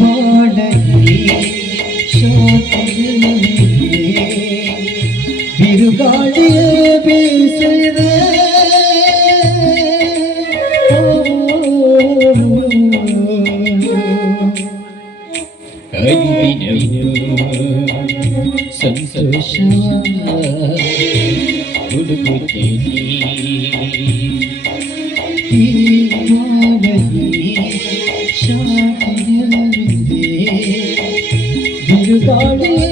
ಬಾಳಲಿ ಶಾಂತಿಯಲ್ಲಿ ಬಿರುಗಾಳಿಯ ಬೀಸಿದೆ ಸಂತೋಷ ಹುಡುಗುತ್ತೇನೆ ಈ ಬಾಳಲಿ ಶಾಂತಿಯಲ್ಲಿ ಬಿರುಗಾಳಿಯ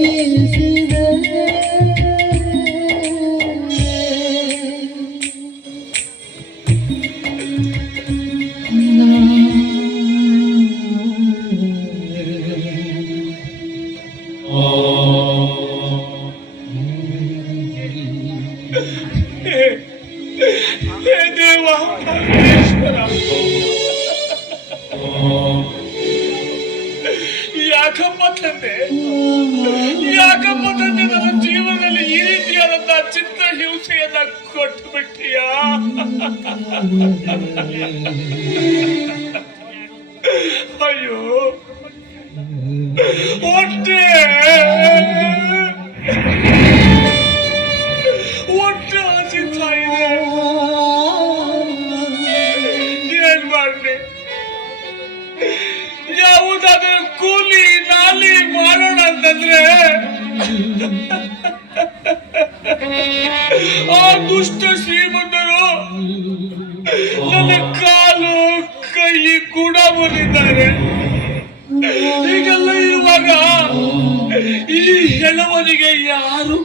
ಬೀಸಿದೆ ಯಾಕಪ್ಪ ತಂದೆ ನನ್ನ ಜೀವನದಲ್ಲಿ ಈ ರೀತಿಯಾದಂತಹ ಚಿತ್ರ ಹಿಂಸೆಯನ್ನ ಕೊಟ್ಟು ಬಿಟ್ಟಿಯ ಅಯ್ಯೋ ಹೊಟ್ಟೆ ಹಸಿತಾ ಇದೆ ಏನ್ ಮಾಡ್ಲಿ ಯಾವುದಾದ್ರೂ ಕೂಲಿ ನಾಲಿ ಮಾಡೋಣ ಅಂತಂದ್ರೆ ಆ ದುಷ್ಟ ಶ್ರೀಮಂತರು ನನ್ನ ಕಾಲು ಕೈ ಕೂಡ ಬಂದಿದ್ದಾರೆ. ಹೀಗೆಲ್ಲ ಇರುವಾಗ ಈ ಹೆಣವನಿಗೆ ಯಾರು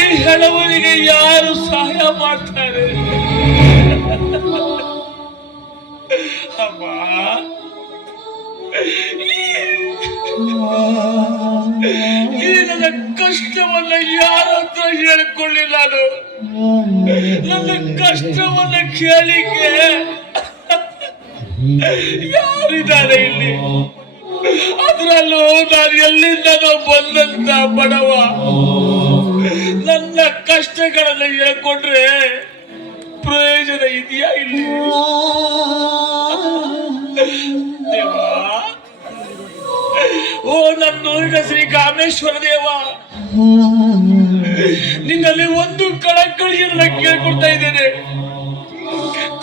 ಈ ಹೆಣವನಿಗೆ ಯಾರು ಸಹಾಯ ಮಾಡ್ತಾರೆ? ಅಮ್ಮ ಈ ನನ್ನ ಕಷ್ಟವನ್ನ ಯಾರ ಹತ್ರ ಹೇಳ್ಕೊಳ್ಳಿ. ನಾನು ನನ್ನ ಕಷ್ಟವನ್ನ ಕೇಳಿಕೆ ಯಾರಿದ್ದಾರೆ ಇಲ್ಲಿ? ಅದರಲ್ಲೂ ನಾನು ಎಲ್ಲಿಂದನೋ ಬಂದಂತ ಬಡವ. ನನ್ನ ಕಷ್ಟಗಳನ್ನ ಹೇಳ್ಕೊಂಡ್ರೆ ಪ್ರಯೋಜನ ಇದೆಯಾ ಇಲ್ಲಿ? ದೇವಾ, ಓ ನನ್ನೂರಿನ ಶ್ರೀ ಕಾಮೇಶ್ವರ ದೇವ, ನಿನ್ನಲ್ಲಿ ಒಂದು ಕಳಕಳಿಯನ್ನ ಕೇಳ್ಕೊಳ್ತಾ ಇದ್ದೇನೆ.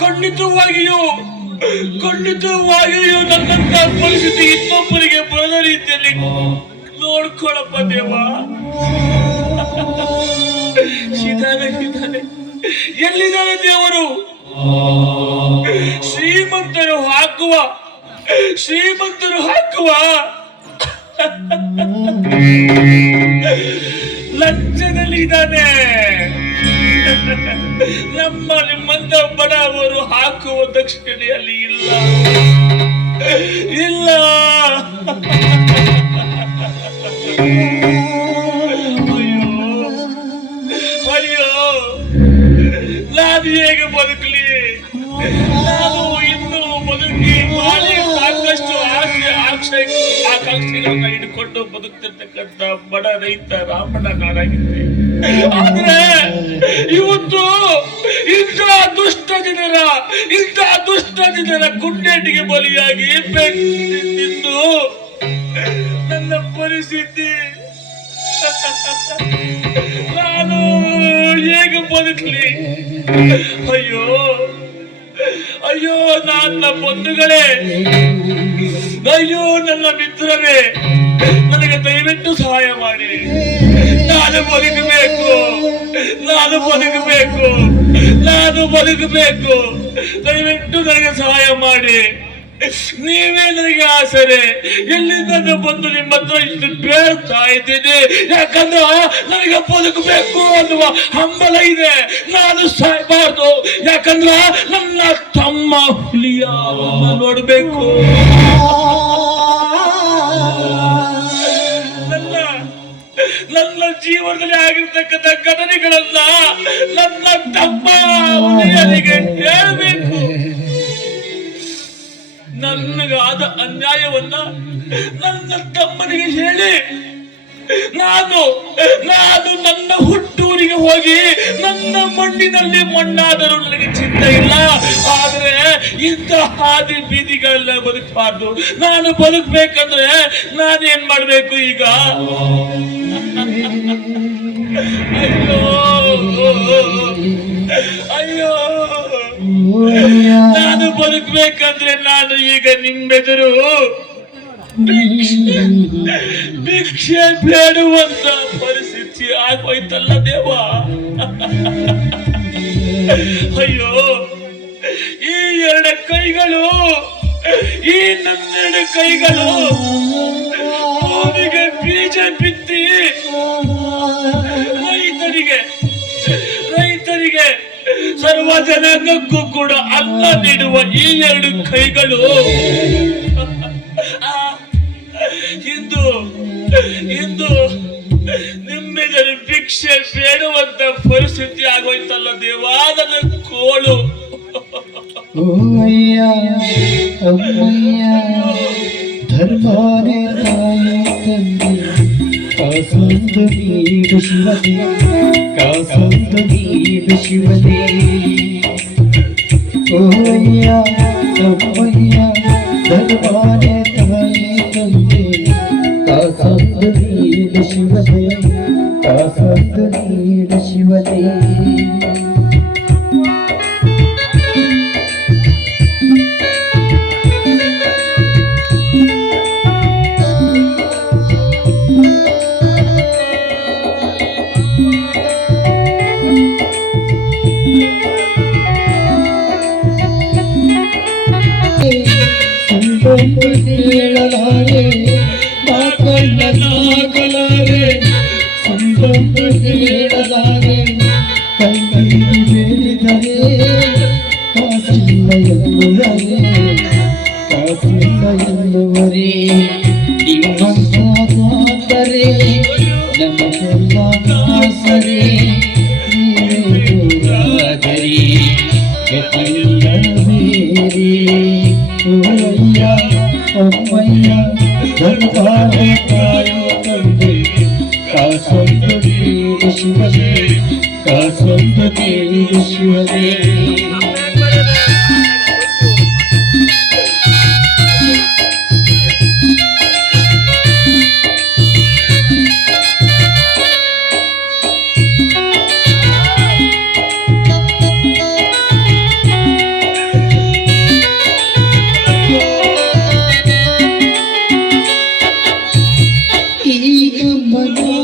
ಖಂಡಿತವಾಗಿಯೂ ನನ್ನಂತ ಪರಿಸ್ಥಿತಿ ಇನ್ನೊಬ್ಬರಿಗೆ ಬರದ ರೀತಿಯಲ್ಲಿ ನೋಡ್ಕೊಳಪ್ಪ ದೇವ. ಇದ್ದಾನೆ ಎಲ್ಲಿದ್ದಾರೆ ದೇವರು? ಶ್ರೀಮಂತರು ಹಾಕುವ ಲಂಚದಲ್ಲಿ ಇದ್ದಾನೆ. ನಿಮ್ಮಂತ ಬಡವರು ಹಾಕುವ ದಕ್ಷಿಣೆಯಲ್ಲಿ ಇಲ್ಲ. ಅಯ್ಯೋ ನಾನು ಹೇಗೆ ಬದುಕಲಿ? ನಾನು ಇನ್ನು ಬದುಕಿ ಮಾಡಿ ಸಾಕಷ್ಟು ಆಕಾಂಕ್ಷೆಗಳನ್ನ ಹಿಡ್ಕೊಂಡು ಬದುಕ್ತಿರ್ತಕ್ಕಂಥ ಬಡ ರೈತ ರಾಮಣ್ಣ ನಾನಾಗಿದ್ದೆ. ಆದ್ರೆ ಇವತ್ತು ಇಂಥ ದುಷ್ಟ ಜನರ ಗುಂಡೇಟಿಗೆ ಬಲಿಯಾಗಿ ತಿಂದು ನನ್ನ ಪರಿಸ್ಥಿತಿ ನಾನು ಹೇಗೆ ಬದುಕಲಿ? ಅಯ್ಯೋ ನನ್ನ ಬಂಧುಗಳೇ, ಅಯ್ಯೋ ನನ್ನ ಮಿತ್ರರೇ, ನನಗೆ ದಯವಿಟ್ಟು ಸಹಾಯ ಮಾಡಿ. ನಾನು ಬದುಕಬೇಕು. ದಯವಿಟ್ಟು ನನಗೆ ಸಹಾಯ ಮಾಡಿ. ನೀವೇ ನನಗೆ ಆಸರೆ. ಎಲ್ಲಿಂದ ಬಂದು ನಿಮ್ಮ ಹತ್ರ ಇಷ್ಟು ಬೇಡ್ತಾ ಇದ್ದೀನಿ. ಯಾಕಂದ್ರೆ ನನಗೆ ಬದುಕಬೇಕು ಅನ್ನುವ ಹಂಬಲ ಇದೆ. ನಾನು ಸಾಯಬಾರ್ದು. ಯಾಕಂದ್ರ ನನ್ನ ತಮ್ಮ ಹುಲಿಯ ನೋಡ್ಬೇಕು. ನನ್ನ ಜೀವನದಲ್ಲಿ ಆಗಿರ್ತಕ್ಕಂಥ ಘಟನೆಗಳನ್ನ ನನ್ನ ತಮ್ಮ ಹುಲಿಯನಿಗೆ ಹೇಳಬೇಕು. ನನಗಾದ ಅನ್ಯಾಯವನ್ನ ನನ್ನ ತಮ್ಮನಿಗೆ ಹೇಳಿ ನಾನು ನನ್ನ ಹುಟ್ಟೂರಿಗೆ ಹೋಗಿ ನನ್ನ ಮಣ್ಣಿನಲ್ಲಿ ಮಣ್ಣಾದರೂ ನನಗೆ ಚಿಂತೆ ಇಲ್ಲ. ಆದರೆ ಇಂಥ ಹಾದಿ ಬೀದಿಗಳೆಲ್ಲ ಬದುಕಬಾರ್ದು. ನಾನು ಬದುಕಬೇಕಂದ್ರೆ ನಾನೇನ್ ಮಾಡ್ಬೇಕು ಈಗ? ಅಯ್ಯೋ ಅಯ್ಯೋ, ನಾನು ಬದುಕಬೇಕಂದ್ರೆ ನಾನು ಈಗ ನಿಮ್ಮೆದುರು ಭಿಕ್ಷೆ ಬೇಡುವಂತ ಪರಿಸ್ಥಿತಿ ಆಗೋಯ್ತಲ್ಲ ದೇವ. ಅಯ್ಯೋ, ಈ ಎರಡು ಕೈಗಳು, ಈ ನನ್ನೆರಡು ಕೈಗಳು ಭೂಮಿಗೆ ಬೀಜ ಬಿತ್ತಿ ರೈತರಿಗೆ ಸರ್ವ ಜನಾಂಗಕ್ಕೂ ಕೂಡ ಅನ್ನ ನೀಡುವ ಈ ಎರಡು ಕೈಗಳು ಇಂದು ನಿಮ್ಮೆದುರು ಭಿಕ್ಷೆ ಬೇಡುವಂತ ಪರಿಸ್ಥಿತಿ ಆಗೋಯ್ತಲ್ಲ ದೇವಾದನ ಕೋಳು. ಓಯ್ಯ ಅಮ್ಮಯ್ಯ ಧರ್ಮಾನೇ ತಾಯಿ ತಂದೆ ಕಾಸೊಂದು ನೀಡು ಶಿವನೇ, ಕಾಸೊಂದು ನೀಡು ಶಿವನೇ. ಓಯ್ಯ ಅಮ್ಮಯ್ಯ ಧರ್ಮಾನೇ ತಾಯಿ ತಂದೆ ಕಾಸೊಂದು ನೀಡು ಶಿವನೇ, ಕಾಸೊಂದು ನೀಡು ಶಿವನೇ. ಹೇಳಲಾರೆ ಮಾತನಾಗಲಾರೆ, ಸಂಬಂಧ ಹೇಳಲಾರೆ ಕೈಯಲ್ಲಿ ಬೇಡಿದರೆ ಕಾಸಿಲ್ಲ ಎನ್ನುವರೆ, ಕಾಸಿಲ್ಲ ಎನ್ನುವರೆ. ನಿಮ್ಮಂತಾದರೆ ನಮಗೆಲ್ಲ ಆಸರೆ, ನೀರಾದರೆ ಗತಿಯಿಲ್ಲ ಬೇರೆ. ಓಯ್ಯ ಅಮ್ಮಯ್ಯ ಧರ್ಮಾನೇ ತಾಯಿ ತಂದೆ ಕಾಸೊಂದು ನೀಡು ಶಿವನೇ, ಕಾಸೊಂದು ನೀಡು ಶಿವನೇ.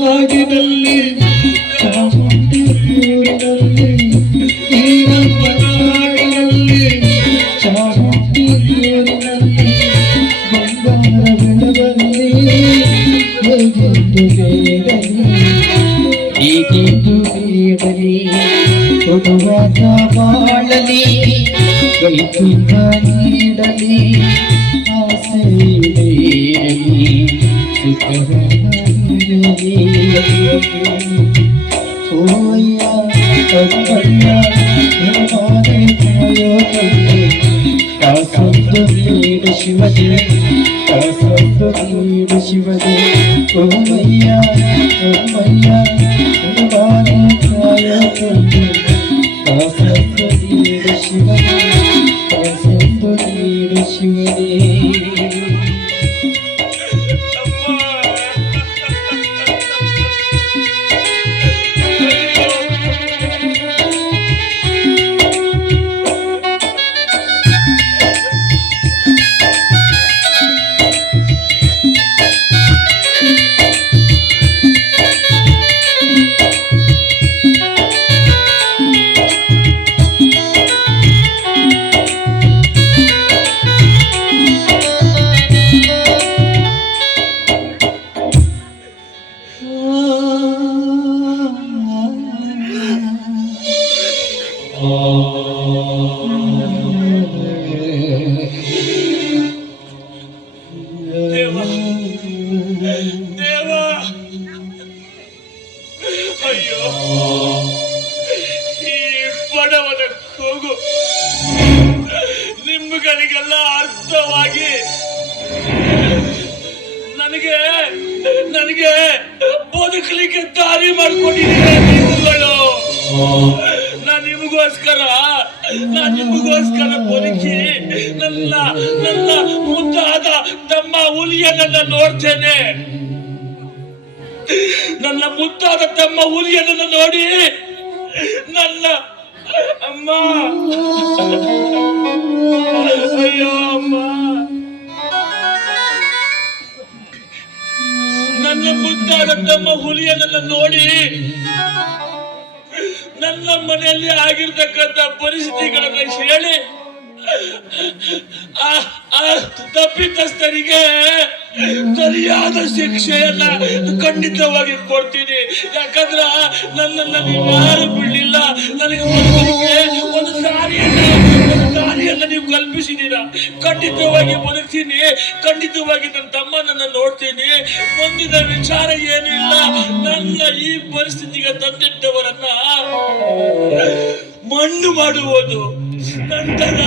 ನಾಡಿನಲ್ಲಿ ಚಾಮುಂಡಿ ಊರಿನಲ್ಲಿ, ಈ ನಮ್ಮ ನಾಡಿನಲ್ಲಿ ಚಾಮುಂಡಿ ಊರಿನಲ್ಲಿ ಬಂಗಾರ ಬೆಳವಲ್ಲಿ ಹೇಗೆಂದು ಬೇಡಲಿ, ಹೀಗೆಂದು ಬೇಡಲಿ. ಕೊಡುವಾಗ ಮಾಡಲಿ, ಕೈ ತುಂಬ ನೀಡಲಿ, ಆಸೆ ಈಡೇರಲಿ, ಓಯ್ಯ ಅಮ್ಮಯ್ಯ ಧರ್ಮಾನೇ ತಾಯೋ ತಂದೆ ಕಾಸೊಂದು ನೀಡು ಶಿವನೇ, ಕಾಸೊಂದು ನೀಡು ಶಿವನೇ. ಓಯ್ಯ ಅಮ್ಮಯ್ಯ ಧರ್ಮಾನೇ ತಾಯೋ ತಂದೆ ಕಾಸೊಂದು ನೀಡು ಶಿವನೇ, ಕಾಸೊಂದು ನೀಡು ಶಿವನೇ. ಅಯ್ಯೋ, ಈ ಬಡವನ ಕೂಗು ನಿಮ್ಮಗಳಿಗೆಲ್ಲ ಅರ್ಥವಾಗಿ ನನಗೆ ಬದುಕಲಿಕ್ಕೆ ದಾರಿ ಮಾಡ್ಕೊಂಡಿದ್ದೀರ ನೀವುಗಳು. ನಾನು ನಿಮಗೋಸ್ಕರ ನಿಮಗೋಸ್ಕರ ಬದುಕಿ ನನ್ನ ನನ್ನ ಮುದ್ದಾದ ತಮ್ಮ ಹುಲಿಯನ್ನ ನೋಡ್ತೇನೆ. ನನ್ನ ಮುದ್ದಾದ ತಮ್ಮ ಹುಲಿಯನ್ನ ನೋಡಿ ನನ್ನ ಅಮ್ಮ, ಅಯ್ಯೋ ಅಮ್ಮ, ನನ್ನ ಮುದ್ದಾದ ತಮ್ಮ ಹುಲಿಯನ್ನ ನೋಡಿ ನನ್ನ ಮನೆಯಲ್ಲಿ ಆಗಿರ್ತಕ್ಕಂಥ ಪರಿಸ್ಥಿತಿಗಳನ್ನ ಹೇಳಿ ಆ ತಪ್ಪಿತಸ್ಥರಿಗೆ ಸರಿಯಾದ ಶಿಕ್ಷೆಯನ್ನ ಖಂಡಿತವಾಗಿ ಕೊಡ್ತೀನಿ. ಯಾಕಂದ್ರೆ ನನ್ನನ್ನು ನೀವು ಯಾರು ಬಿಡ್ಲಿಲ್ಲ. ನನಗೆ ಒಂದು ದಾರಿಯನ್ನ ನೀವು ಕಲ್ಪಿಸಿದೀರ. ಖಂಡಿತವಾಗಿ ಬದುಕ್ತೀನಿ, ಖಂಡಿತವಾಗಿ ನನ್ನ ತಮ್ಮನನ್ನ ನೋಡ್ತೀನಿ. ಮುಂದಿನ ವಿಚಾರ ಏನಿಲ್ಲ. ನನ್ನ ಈ ಪರಿಸ್ಥಿತಿಗೆ ತಂದಿಟ್ಟವರನ್ನ ಮಣ್ಣು ಮಾಡುವುದು. ನಂತರ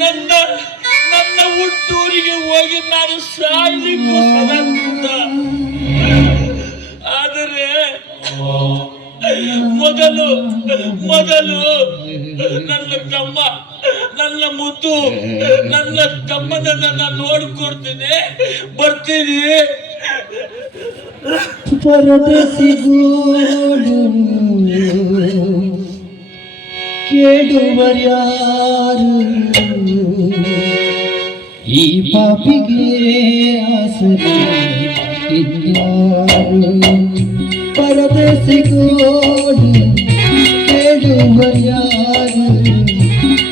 ನನ್ನ ನನ್ನ ಹುಟ್ಟೂರಿಗೆ ಹೋಗಿ ನಾನು ಸಾಯಲಿಕ್ಕೂ ಸದಾ. ಆದರೆ ಮೊದಲು ನನ್ನ ತಮ್ಮ, ನನ್ನ ಮುದ್ದು, ನನ್ನ ತಮ್ಮನನ್ನ ನೋಡ್ಕೊಡ್ತೀನಿ, ಬರ್ತೀನಿ. ಪರದೆಸಿಗೋಡು ಕೇಳುವರ್ಯಾರು ಈ ಪಾಪಿಗೆ ಆಸರೆ ಇದ್ಯಾರು. ಪರದೆಸಿಗೋಡು ಕೇಳುವರ್ಯಾರು,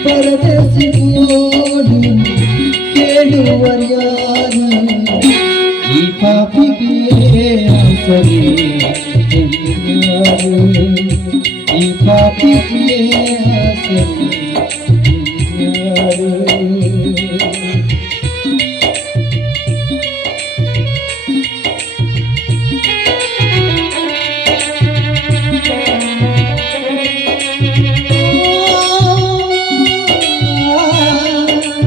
ಪರದೆಸಿಗೋಡು ಕೇಳುವರ್ಯಾರು ಈ ಪಾಪಿಗೆ ಆಸರೆ ಇದ್ಯಾರು. ಈ ಪಾಪಿಗೆ ಆಸರೆ ಇದ್ಯಾರು.